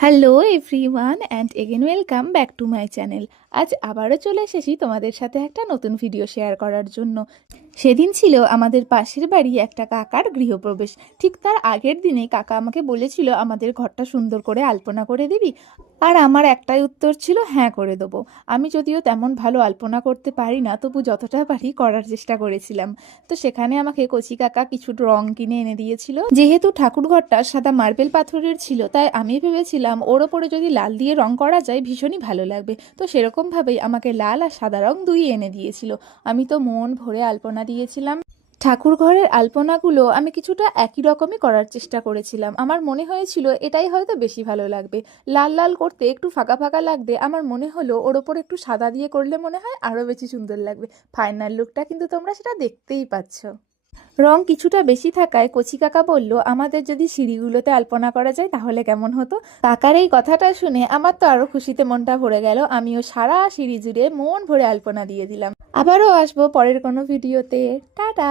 Hello everyone and again welcome back to my channel. আজ আবারও চলে এসেছি তোমাদের সাথে একটা নতুন ভিডিও শেয়ার করার জন্য। সেদিন ছিল আমাদের পাশের বাড়ি একটা কাকার গৃহপ্রবেশ। ঠিক তার আগের দিনে কাকা আমাকে বলেছিল আমাদের ঘরটা সুন্দর করে আলপনা করে দিবি। আর আমার একটাই উত্তর ছিল হ্যাঁ করে দেবো। আমি যদিও তেমন ভালো আলপনা করতে পারি না, তবু যতটা পারি করার চেষ্টা করেছিলাম। তো সেখানে আমাকে কচি কাকা কিছু রং কিনে এনে দিয়েছিল। যেহেতু ঠাকুর ঘরটা সাদা মার্বেল পাথরের ছিল, তাই আমি ভেবেছিলাম ওর ওপরে যদি লাল দিয়ে রং করা যায় ভীষণই ভালো লাগবে। তো সেরকমভাবেই আমাকে লাল আর সাদা রং দুই এনে দিয়েছিল। আমি তো মন ভরে আলপনা দিয়েছিলাম। ঠাকুর ঘরের আলপনাগুলো আমি কিছুটা একই রকমই করার চেষ্টা করেছিলাম। আমার মনে হয়েছিল এটাই হয়তো বেশি ভালো লাগবে। লাল লাল করতে একটু ফাঁকা ফাঁকা লাগবে, আমার মনে হলো ওর ওপর একটু সাদা দিয়ে করলে মনে হয় আরও বেশি সুন্দর লাগবে। ফাইনাল লুকটা কিন্তু তোমরা সেটা দেখতেই পাচ্ছ। রং কিছুটা বেশি থাকায় কচি কাকা বলল আমাদের যদি সিঁড়িগুলোতে আলপনা করা যায় তাহলে কেমন হতো। কাকার এই কথাটা শুনে আমার তো আরো খুশিতে মনটা ভরে গেল। আমিও সারা সিঁড়ি জুড়ে মন ভরে আলপনা দিয়ে দিলাম। আবারও আসবো পরের কোনো ভিডিওতে। টাটা।